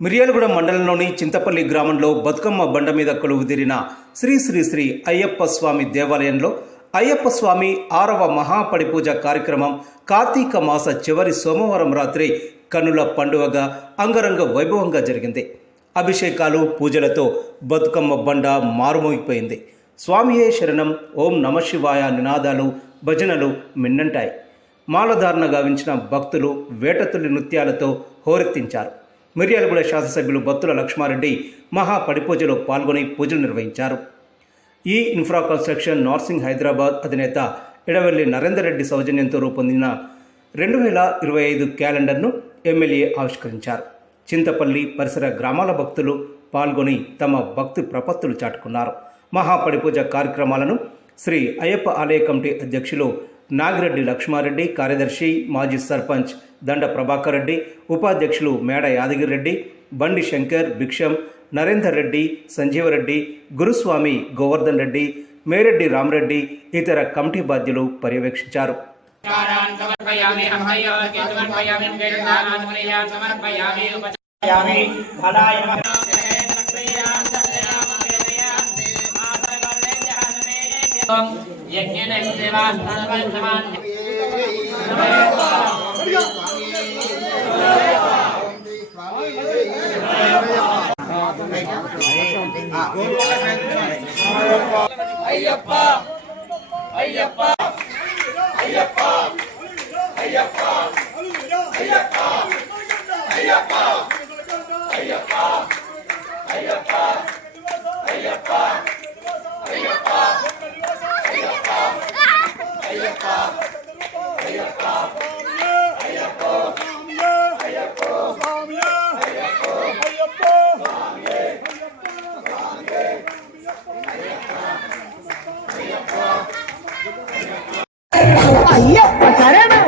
మిర్యాలగూడ మండలంలోని చింతపల్లి గ్రామంలో బతుకమ్మ బండ మీద కొలువుదీరిన శ్రీ శ్రీ శ్రీ అయ్యప్ప స్వామి దేవాలయంలో అయ్యప్ప స్వామి 6వ మహాపడిపూజ కార్యక్రమం కార్తీక మాస చివరి సోమవారం రాత్రి కన్నుల పండుగగా అంగరంగ వైభవంగా జరిగింది. అభిషేకాలు పూజలతో బతుకమ్మ బండ మారుమోగిపోయింది. స్వామియే శరణం, ఓం నమశివాయ నినాదాలు, భజనలు మిన్నంటాయి. మాలధారణ గావించిన భక్తులు వేటతులి నృత్యాలతో హోరెత్తించారు. మిర్యాలగూడ శాసనసభ్యులు బత్తుల లక్ష్మారెడ్డి మహాపడిపూజలో పాల్గొని పూజలు నిర్వహించారు. ఈ ఇన్ఫ్రా కన్స్ట్రక్షన్ నార్సింగ్ హైదరాబాద్ అధినేత ఎడవెల్లి నరేందర్ రెడ్డి సౌజన్యంతో రూపొందిన 2025 క్యాలెండర్ను ఎమ్మెల్యే ఆవిష్కరించారు. చింతపల్లి పరిసర గ్రామాల భక్తులు పాల్గొని తమ భక్తి ప్రపత్తులు చాటుకున్నారు. మహాపడిపూజ కార్యక్రమాలను శ్రీ అయ్యప్ప ఆలయ కమిటీ అధ్యక్షులు నాగిరెడ్డి లక్ష్మారెడ్డి, కార్యదర్శి మాజీ సర్పంచ్ దండ ప్రభాకర్ రెడ్డి, ఉపాధ్యక్షులు మేడ యాదగిరెడ్డి, బండి శంకర్, భిక్షం, నరేందర్ రెడ్డి, సంజీవరెడ్డి, గురుస్వామి గోవర్ధన్ రెడ్డి, మేరెడ్డి రామరెడ్డి ఇతర కమిటీ బాధ్యులు పర్యవేక్షించారు. అయ్యప్ప అయ్యప్ప అయ్యప్ప అయ్యప్ప అయ్యప్ప అయ్యప్ప అయ్యప్ప అయ్యప్ప అయ్యప్ప అయ్యప్ప అయ్యప్ప అయ్యప్ప అయ్యప్ప అయ్యప్ప శరణం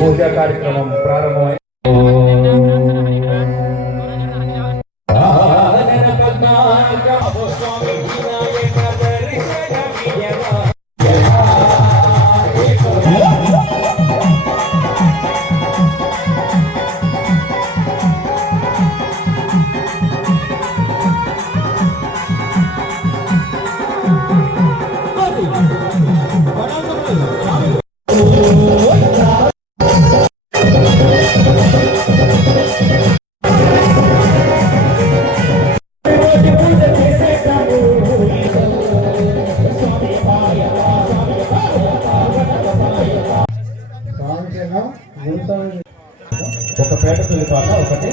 పూజా కార్యక్రమం ప్రారంభమై ఒక పేట తుల్లి పాట ఒకటి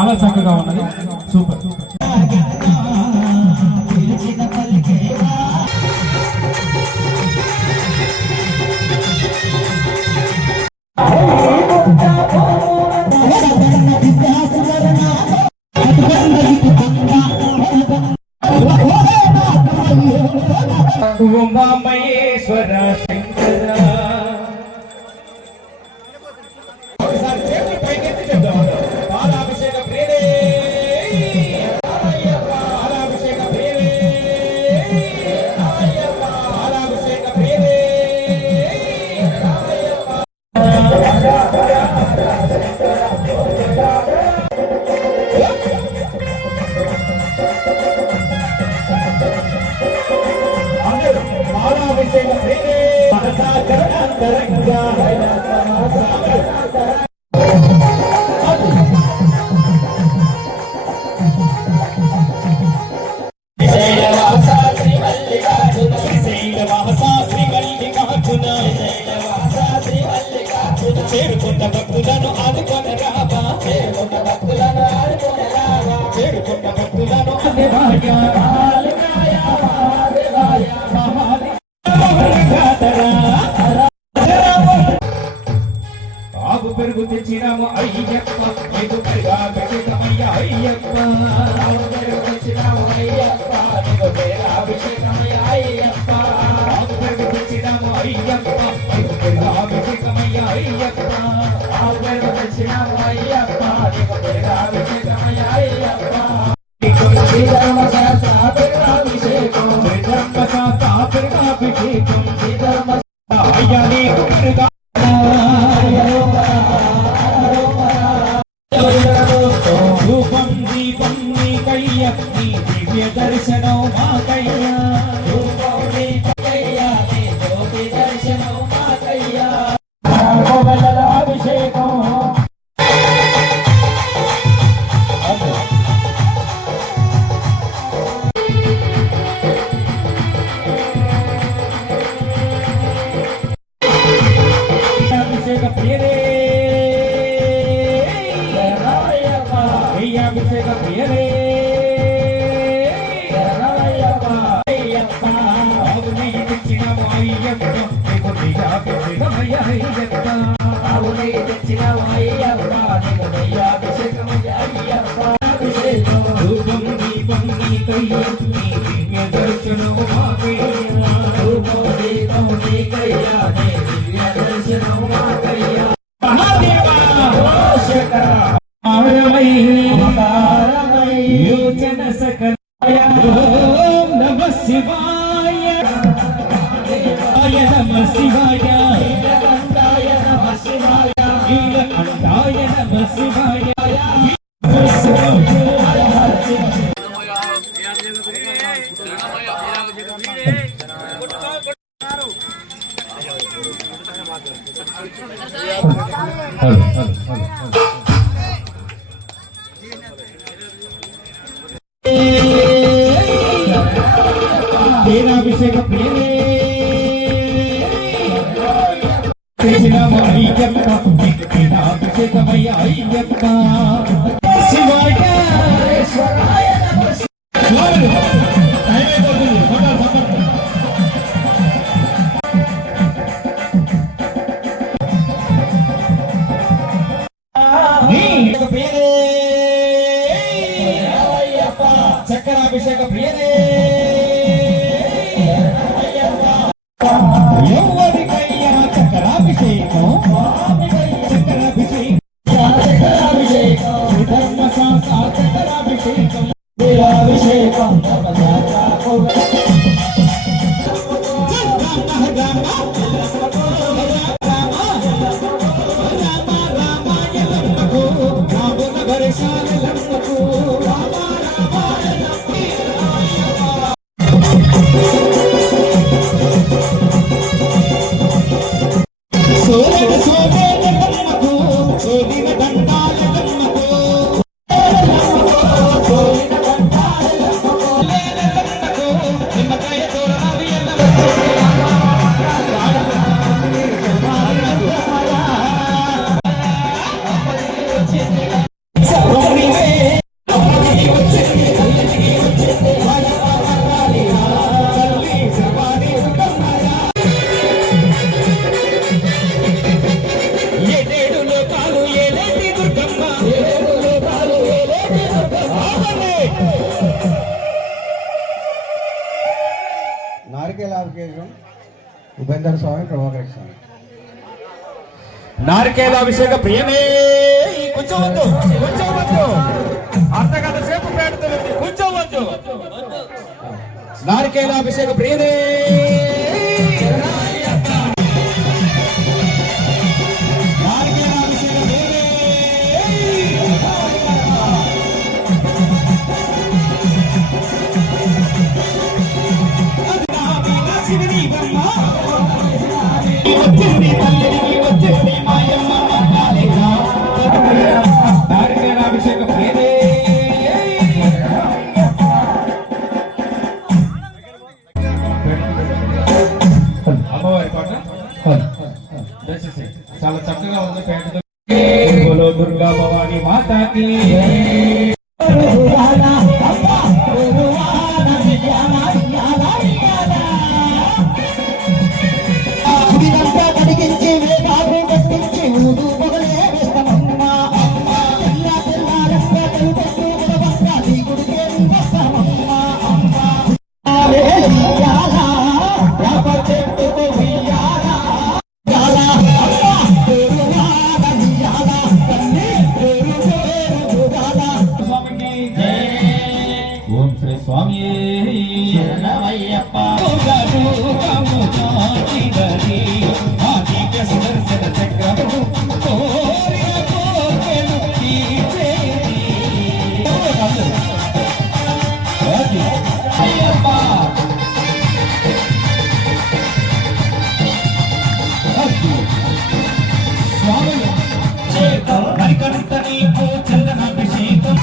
చాలా చక్కగా ఉన్నది. సూపర్. ఉమామహేశ్వర శంకర ఒకసారి చేతులు పైకెత్తి చెప్దాం. పాలాభిషేక ప్రియరే పాలాభిషేక ప్రియరే పాలాభిషేక ప్రియరే పాలాభిషేక ప్రియరే మహసాగరాంతరంగా చేరుకున్న భక్తులను ఆదుకొని రావా చేరుకున్న భక్తులను ఆదుకొని రావా చేరుకున్న భక్తులను ఆగు పెరుగు తెచ్చినాము అయ్యప్ప ఎదు పెరుగా అభిషేకమయ్య అయ్యప్ప ఆగు పెరుగు తెచ్చినాము అయ్యప్ప ఎదు పెరుగా అభిషేకమయ్య అయ్యప్ప ఆగు పెరుగు తెచ్చినాము అయ్యప్ప ఎదు పెరుగా అభిషేకమయ్య అయ్యప్ప ఆగు పెరుగు తెచ్చినాము అయ్యప్ప ఎదు పెరుగా అభిషేకమయ్య అయ్యప్ప శ్రీధర్మ శాస్త్ర అభిషేకం శ్రీధర్మ శాస్త్ర అభిషేకం శ్రీధర్మ అయ్యా నీకు పెరుగా రూపం దీపం నీకయ్య నీ దివ్య దర్శనం మాకయ్యా రూపం నీకయ్య నీ జ్యోతి దర్శనం మాకయ్యా అభిషేకం అభిషేక ప్రియరే అభిషేక ప్రియరే తెచ్చినాము అయ్యప్ప అభిషేకమయ్య అయ్యప్ప తెచ్చినాము అయ్యప్ప అభిషేకం రూపం దీపం నీకయ్య నీ దివ్య దర్శనం మాకయ్య రూపం దీపం నీకయ్య నీ దివ్య దర్శనం మాకయ్య మహాదేవా శంకర యోచన సకల ఓం నమ శివాయ నమ శివాయ నమ శివాయ నీలకంఠాయ నమ శివాయ అభిషేక ప్రియరే అయ్యప్ప అభిషేకమయ్య అయ్యప్ప శివాయ చక్కరాభిషేక ప్రియరే ఎవరికయ్యా చక్కరాభిషేకం చక్కరాభిషేకం ధర్మ శాస్త్ర చక్కరాభిషేకం అభిషేకం రామ రామ మార్గేశం ఉపేంద్ర స్వామి ప్రభాకర్ స్వామి నారికేలాభిషేక ప్రియమే కూర్చోవద్దు కూర్చోవద్దు అర్ధగంట సేపు పెడుతుంది కూర్చోవద్దు నారికేలాభిషేక ప్రియమే అమ్మవారి పాట దయచేసి చాలా చక్కగా ఉంది పేటతో దుర్గా భవాని మాతాకి ఓం శ్రీ స్వామి శరణమయ్యప్ప స్వామి హరికంఠ నీకు చందనాభిషేకం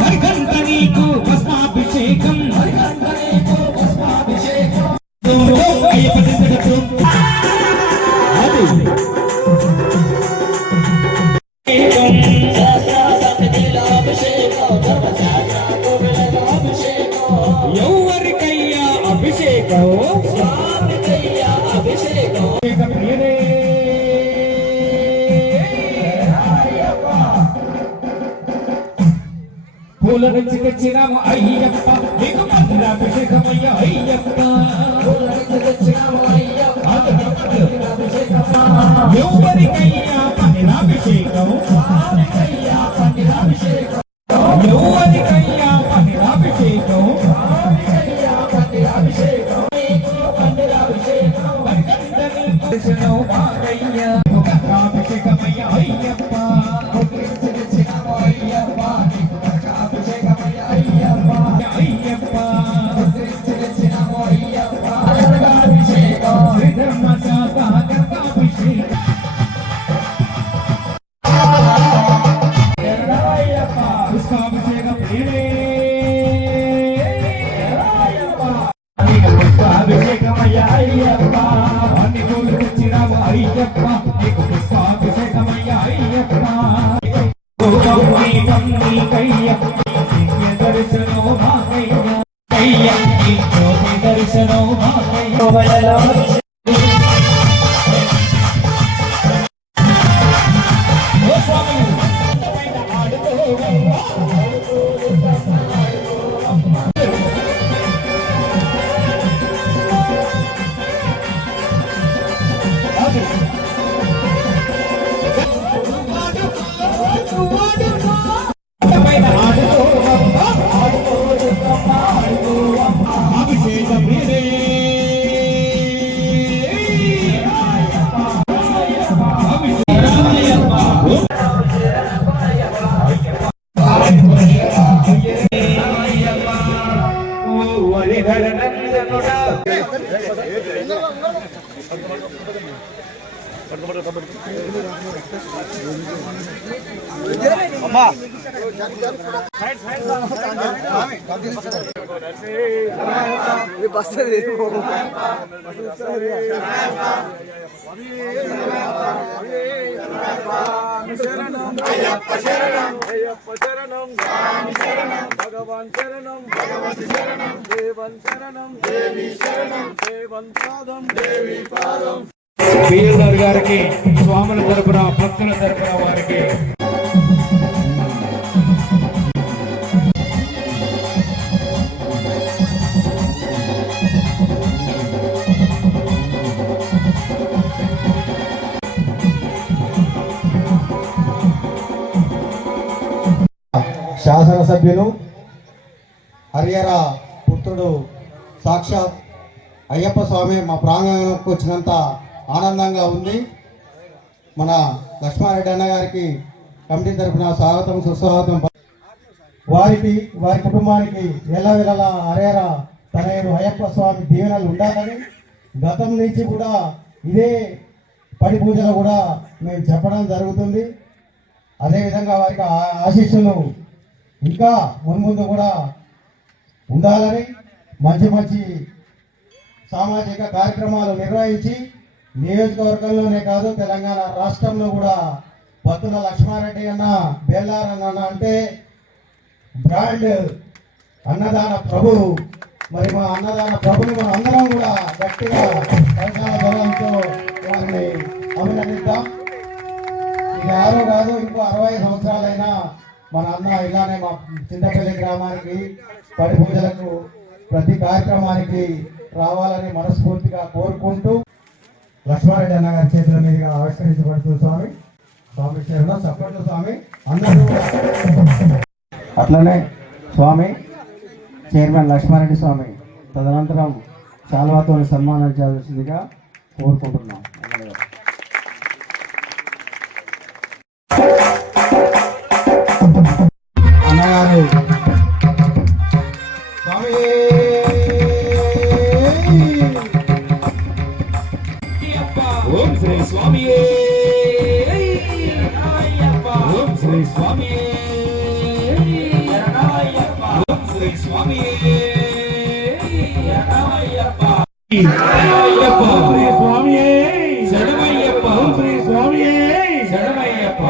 హరికంఠ నీకు భస్మాభిషేకం ఎవరికయ్యా అభిషేకం అభిషేకం ప్రియనే పూల నుంచి తెచ్చినాము అయ్యప్ప నీకు మందిరాభిషేకమయ్య అయ్యప్ప ఎవరికయ్యా మందిరాభిషేకం ఎవరికయ్యా మందిరాభిషేకం దర్శనం మాకయ్య అభిషేకమయ్య అయ్యప్ప పుష్పాభిషేకమయ్య అయ్యప్ప అన్ని పూలు తెచ్చినాము అయ్యప్ప నీకు పుష్పాభిషేకమయ్య అయ్యప్ప దర్శనం మాకయ్య దర్శనం మాకయ్య అయ్యప్ప శరణం స్వామి శరణం భగవాన్ శరణం భగవతి శరణం దేవన్ శరణం దేవి శరణం దేవన్ పాదం దేవి పాదం. పిఎల్ఆర్ గారికి స్వాముల తరపున భక్తుల తరపున వారికి శాసనసభ్యులు హరియర పుత్రుడు సాక్షాత్ అయ్యప్ప స్వామి మా ప్రాంగణంలోకి వచ్చినంత ఆనందంగా ఉంది. మన లక్ష్మారెడ్డి అన్న గారికి కమిటీ తరఫున స్వాగతం సుస్వాగతం. వారి కుటుంబానికి ఎల్లవెల్లలా హరియర తనయుడు అయ్యప్ప స్వామి దీవెనలు ఉండాలని గతం నుంచి కూడా ఇదే పడి పూజలు కూడా మేము చెప్పడం జరుగుతుంది. అదేవిధంగా వారికి ఆశీస్సులు ఇంకా మున్ముందు కూడా ఉండాలని మంచి మంచి సామాజిక కార్యక్రమాలు నిర్వహించి నియోజకవర్గంలోనే కాదు తెలంగాణ రాష్ట్రంలో కూడా బత్తుల లక్ష్మారెడ్డి అన్న బేల్లార్ అన్న అంటే బ్రాండ్ అన్నదాన ప్రభు. మరి మా అన్నదాన ప్రభుని మనం అందరం కూడా గట్టిగా కరతాళ ధ్వనులతో వారిని అభినందిద్దాం. ఇది 6 కాదు ఇంకో 60 సంవత్సరాలైనా మన అన్న ఇలానే మా చింతపల్లి గ్రామానికి పడి పూజలకు ప్రతి కార్యక్రమానికి రావాలని మనస్ఫూర్తిగా కోరుకుంటూ లక్ష్మారెడ్డి అన్న గారి చేతుల మీదుగా ఆవిష్కరించబడుతుంది స్వామి. స్వామి శరణం సపోర్టు స్వామి అందరూ. అట్లనే స్వామి చైర్మన్ లక్ష్మారెడ్డి స్వామి తదనంతరం శాల్వాతో సన్మానించాల్సిందిగా కోరుకుంటున్నాం. అన్నగారు స్వామి ఓం శ్రీ స్వామి ఓం శ్రీ స్వామి ఓం శ్రీ స్వామి శ్రీ స్వామి శరణమయ్యప్ప శ్రీ స్వామి శరణమయ్యప్ప.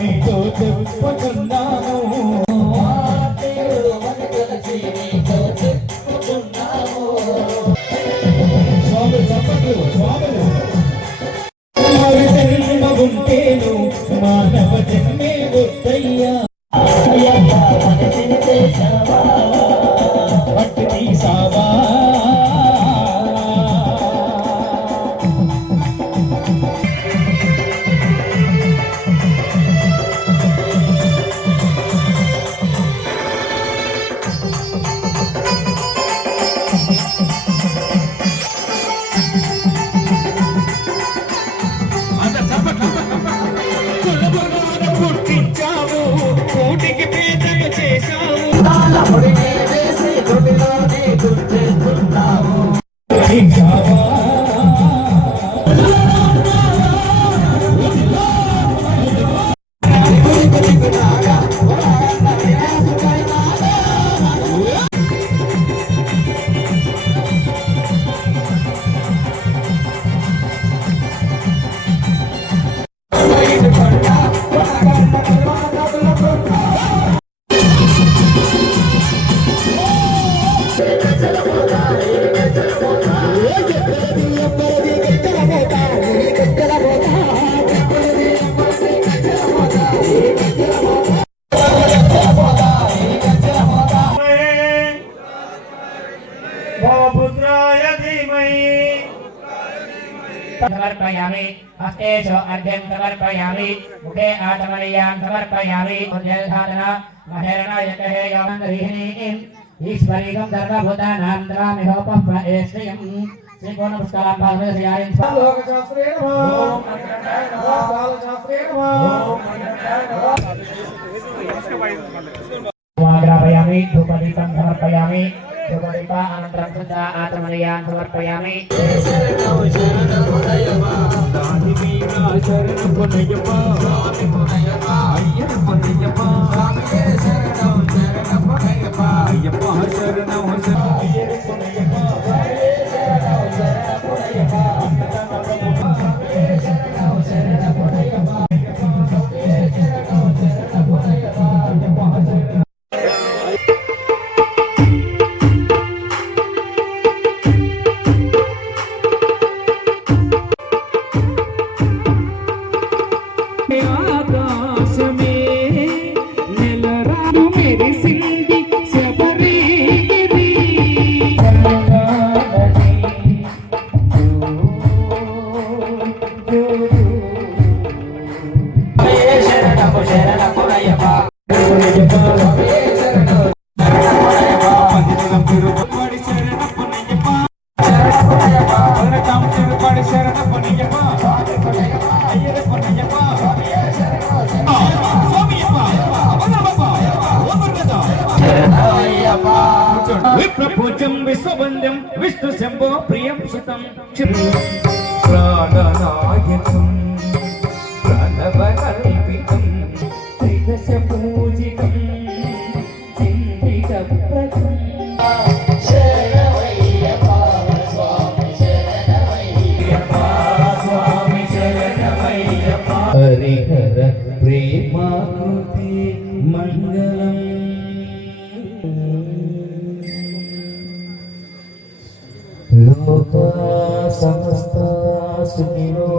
నీతో చెప్పుకున్నాను స్వామి చెప్పట్లు స్వాములు ఉంటేను మానవ జన్మే వద్దయ్యా పట్టు తీసావా పుట్టించావు కూటికి పేదలు చేశావు समर्पयामि हस्तेषु अर्घ्यं समर्पयामि मुखे आचमनीयां समर्पयामि उज्जलसाधना महेरणयकहे यमन्दरिहिणीं ఈశ్వరీకం సర్వభూతానాం దదామి హోపః శ్రీకోణ పుష్కరాం పాదమేశ్వర్యాయం లోకశాస్త్రే నమః కాలశాస్త్రే నమః ఆగ్రాపయామి ధూపదీపం సమర్పయామి ధూపదీప అనంతరం శుద్ధ ఆచమనీయాన్ సమర్పయామి ఆకాశమే నెలరాజు మెరిసింది శబరిగిరి శరణము శరణము అయ్యప్ప విప్రపూజం విశ్వబంధం విష్ణు శంభో ప్రియం సుతం ప్రాణనాయకం ప్రణవకల్పితం త్రిదశ పూజితం చింతిత ప్రతం హరిహర ప్రేమాకృతి మంగళం లోకా సమస్త సుఖినో